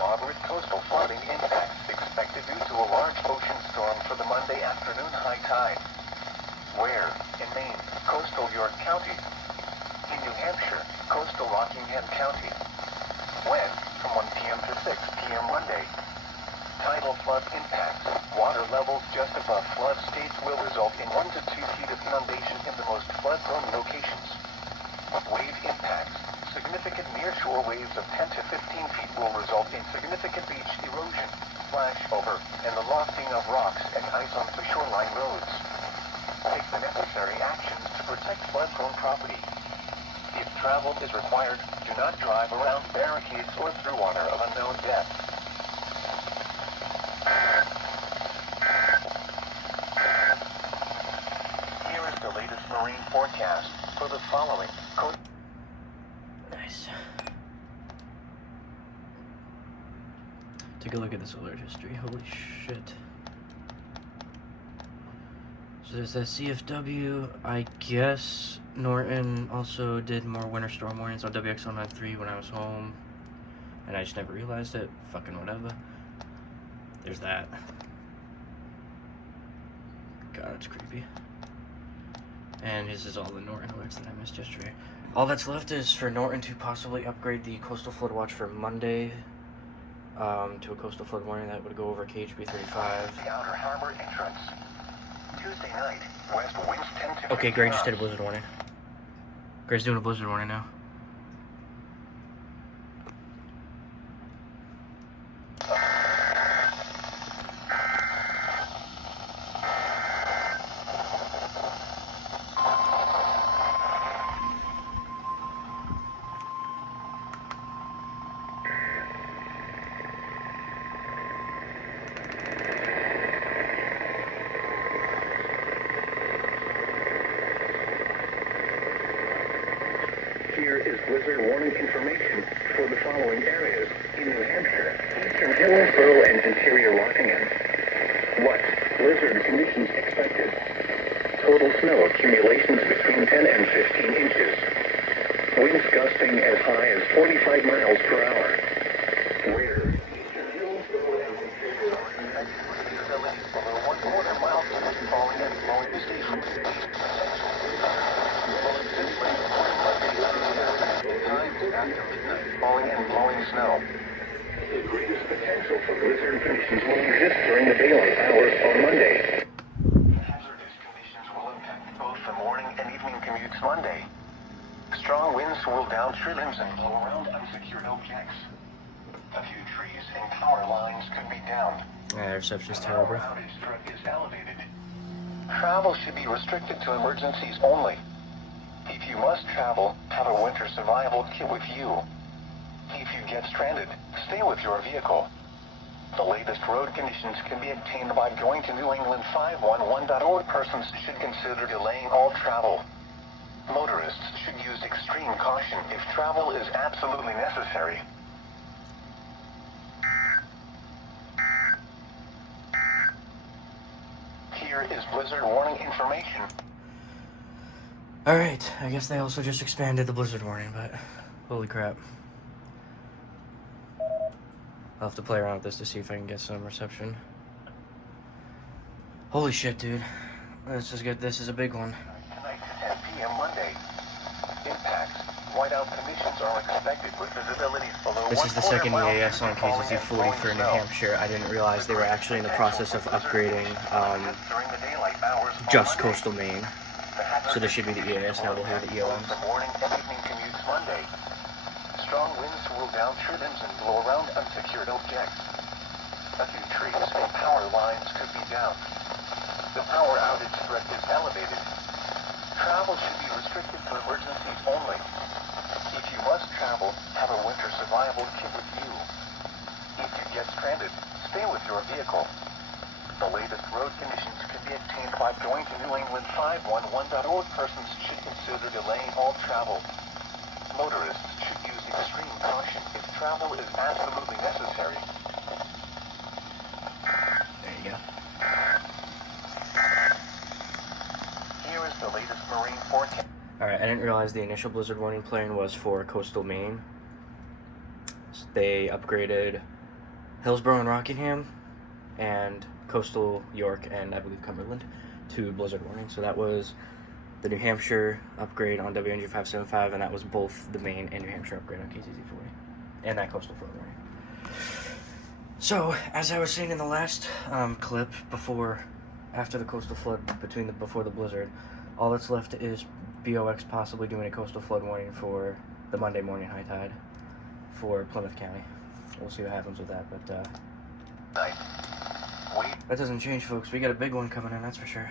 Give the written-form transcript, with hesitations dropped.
moderate coastal flooding impacts expected due to a large ocean storm for the Monday afternoon high tide. Where? In Maine, coastal York County. In New Hampshire, coastal Rockingham County. When? From 1 p.m. to 6 p.m. Monday. Tidal flood impacts. Water levels just above flood states will result in 1 to 2 feet of inundation in the most flood-prone locations. Wave impacts. Significant nearshore waves of 10 to 15 feet will result in significant beach erosion, flashover, and the lofting of rocks and ice onto shoreline roads. Take the necessary actions to protect flood-prone property. If travel is required, do not drive around barricades or through water of unknown depth. Here is the latest marine forecast for the following. Nice. Take a look at this alert history. Holy shit. So there's that CFW. I guess Norton also did more winter storm warnings on WX093 when I was home, and I just never realized it. Fucking whatever. There's that. God, it's creepy. And this is all the Norton alerts that I missed yesterday. All that's left is for Norton to possibly upgrade the coastal flood watch for Monday to a coastal flood warning that would go over KHB 35. The outer harbor entrance. Tuesday night, west winds 10 to Okay, Greg just did a blizzard warning. Greg's doing a blizzard warning now. Here is blizzard warning information for the following areas in New Hampshire, eastern Hillsborough and interior Rockingham. What? Blizzard conditions expected. Total snow accumulations between 10 and 15 inches. Winds gusting as high as 45 miles per hour. Where? Eastern Hillsborough and interior Rockingham. Below 1/4 mile falling and blowing stations. After midnight, falling and blowing snow. The greatest potential for blizzard conditions will exist during the daylight hours on Monday. Hazardous conditions will impact both the morning and evening commutes Monday. Strong winds swirl down tree limbs and blow around unsecured objects. A few trees and power lines could be downed. Yeah, reception's terrible. Outage threat is elevated. Travel should be restricted to emergencies only. If you must travel, have a winter survival kit with you. If you get stranded, stay with your vehicle. The latest road conditions can be obtained by going to NewEngland511.org. Persons should consider delaying all travel. Motorists should use extreme caution if travel is absolutely necessary. Here is blizzard warning information. Alright, I guess they also just expanded the blizzard warning, but holy crap. I'll have to play around with this to see if I can get some reception. Holy shit, dude. Let's just get this is a big one. Tonight to 10 p.m. Monday. Impacts. Whiteout conditions are expected with visibilities below This is the second EAS on KZZ 40 for New Hampshire. I didn't realize they were actually in the process of upgrading just coastal Maine. So this should be the EAS, now we'll hear the EOMs. Morning and evening commutes Monday. Strong winds swirl down tree limbs and blow around unsecured objects. A few trees and power lines could be down. The power outage threat is elevated. Travel should be restricted to emergencies only. If you must travel, have a winter survival kit with you. If you get stranded, stay with your vehicle. The latest road conditions can be obtained by going to NewEngland511.org. Persons should consider delaying all travel. Motorists should use extreme caution if travel is absolutely necessary. There you go. Here is the latest marine forecast. Alright, I didn't realize the initial blizzard warning plan was for coastal Maine. So they upgraded Hillsborough and Rockingham, and coastal York and I believe Cumberland to blizzard warning. So that was the New Hampshire upgrade on WNG 575, and that was both the Maine and New Hampshire upgrade on KCZ 40, and that coastal flood warning. So, as I was saying in the last clip, after the coastal flood, before the blizzard, all that's left is BOX possibly doing a coastal flood warning for the Monday morning high tide for Plymouth County. We'll see what happens with that, but that doesn't change, folks. We got a big one coming in, that's for sure.